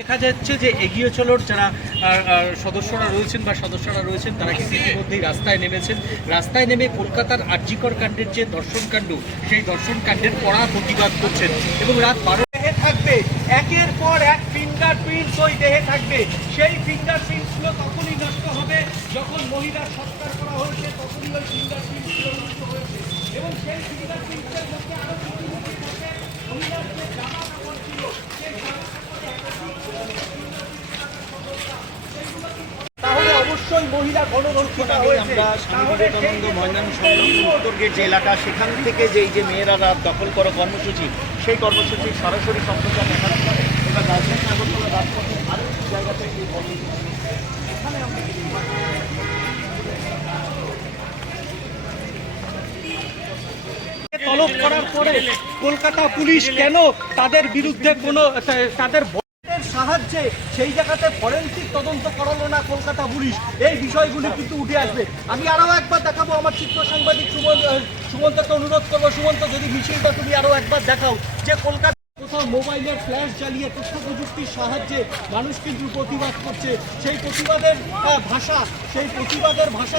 দেখা যাচ্ছে যে এগিয়ে চলোর যারা সদস্যরা রয়েছেন বা সদস্যরা রয়েছেন, তারা ইতিমধ্যেই রাস্তায় নেমেছেন। রাস্তায় নেমে কলকাতার আর্যিকর কাণ্ডের যে দর্শনকাণ্ড সেই দর্শনকাণ্ডের কড়া প্রতিবাদ করছেন। এবং রাত বারো দেহে থাকবে, একের পর এক ফিঙ্গারপ্রিন্টস ওই দেহে থাকবে। সেই ফিঙ্গারপ্রিন্টসগুলো তখনই নষ্ট হবে যখন মহিলার সৎকার করা হয়েছে তখনই ওই ফিঙ্গারপ্রিন্টসগুলো নষ্ট হয়েছে এবং সেই ফিঙ্গারপ্রিন্টসের মধ্যে আরও কিছু কিছু থাকে মহিলার যে জামা কাপড় ছিল সেই জামা অবশ্যই মহিলা গণরক্ষিতা হয়েছে। যে- এলাকা সেখান থেকে যে এই যে মেয়েরা রাত দখল করা কর্মসূচি সেই কর্মসূচি সরাসরি সম্প্রচার দেখানো হয় এবার রাজধানী আগরতলা রাজপথে আরও জায়গাতে এখানে আমরা তলব করার পরে কলকাতা পুলিশ কেন তাদের বিরুদ্ধে কোনো তাদের সাহায্যে সেই জায়গাতে ফরেন্সিক তদন্ত করালো না কলকাতা পুলিশ। এই বিষয়গুলি কিন্তু উঠে আসবে। আমি আরও একবার দেখাবো আমার চিত্র সাংবাদিক সুমন সুমন্তকে অনুরোধ করব। সুমন্ত যদি মিছিলটা তুমি আরও একবার দেখাও যে কলকাতা কোথাও মোবাইলের ফ্ল্যাশ জ্বালিয়ে তথ্য প্রযুক্তির সাহায্যে মানুষ কিন্তু প্রতিবাদ করছে। সেই প্রতিবাদের ভাষা সেই প্রতিবাদের ভাষা